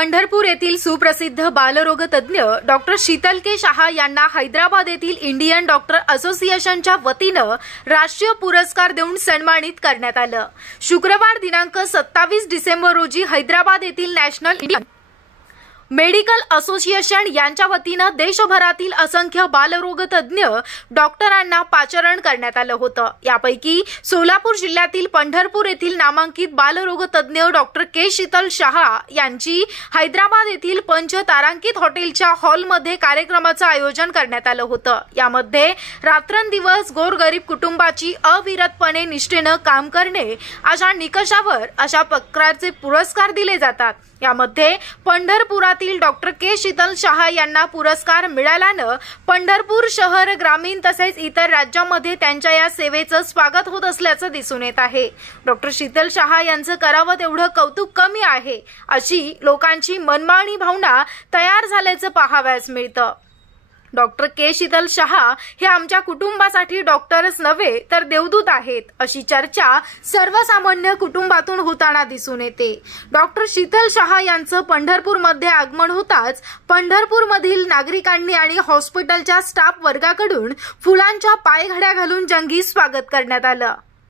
पंढरपूर येथील सुप्रसिद्ध बालरोग तज्ञ डॉक्टर शीतल के शाह यांना हैदराबाद येथील इंडियन डॉक्टर असोसिएशनच्या वतीनं राष्ट्रीय पुरस्कार देऊन सन्मानित करण्यात आलं। शुक्रवार दिनांक 27 डिसेंबर रोजी हैदराबाद येथील नॅशनल इंडियन मेडिकल असोसिएशन यांच्या वतीनं देशभरातील असंख्य बालरोग तज्ञ डॉक्टरांना पाचारण करण्यात आलं होतं। यापैकी सोलापूर जिल्ह्यातील पंढरपूर येथील नामांकित बालरोग तज्ञ डॉक्टर के शीतल शाह यांची हैदराबाद येथील पंचतारांकित हॉटेलच्या हॉलमध्ये कार्यक्रमाचं आयोजन करण्यात आलं होतं। यामध्ये रात्रंदिवस गोरगरीब कुटुंबाची अविरतपणे निष्ठेनं काम करणे अशा निकषावर अशा प्रकारचे पुरस्कार दिले जातात। यामध्ये पंढरपुरातील डॉक्टर के शीतल शाह यांना पुरस्कार मिळाल्यानं पंढरपूर शहर, ग्रामीण तसेच इतर राज्यांमध्ये त्यांच्या या सेवेचं स्वागत होत असल्याचं दिसून येत आहे। डॉक्टर शीतल शाह यांचं करावं तेवढं कौतुक कमी आहे अशी लोकांची मनमानी भावना तयार झाल्याचं पाहावयास मिळतं। डॉक्टर के शीतल शाह हे आमच्या कुटुंबासाठी डॉक्टरच नव्हे तर देवदूत आहेत अशी चर्चा सर्वसामान्य कुटुंबातून होताना दिसून येते। डॉक्टर शीतल शाह यांचं पंढरपूरमध्ये आगमन होताच पंढरपूरमधील नागरिकांनी आणि हॉस्पिटलच्या स्टाफ वर्गाकडून फुलांच्या पायघड्या घालून जंगी स्वागत करण्यात आलं।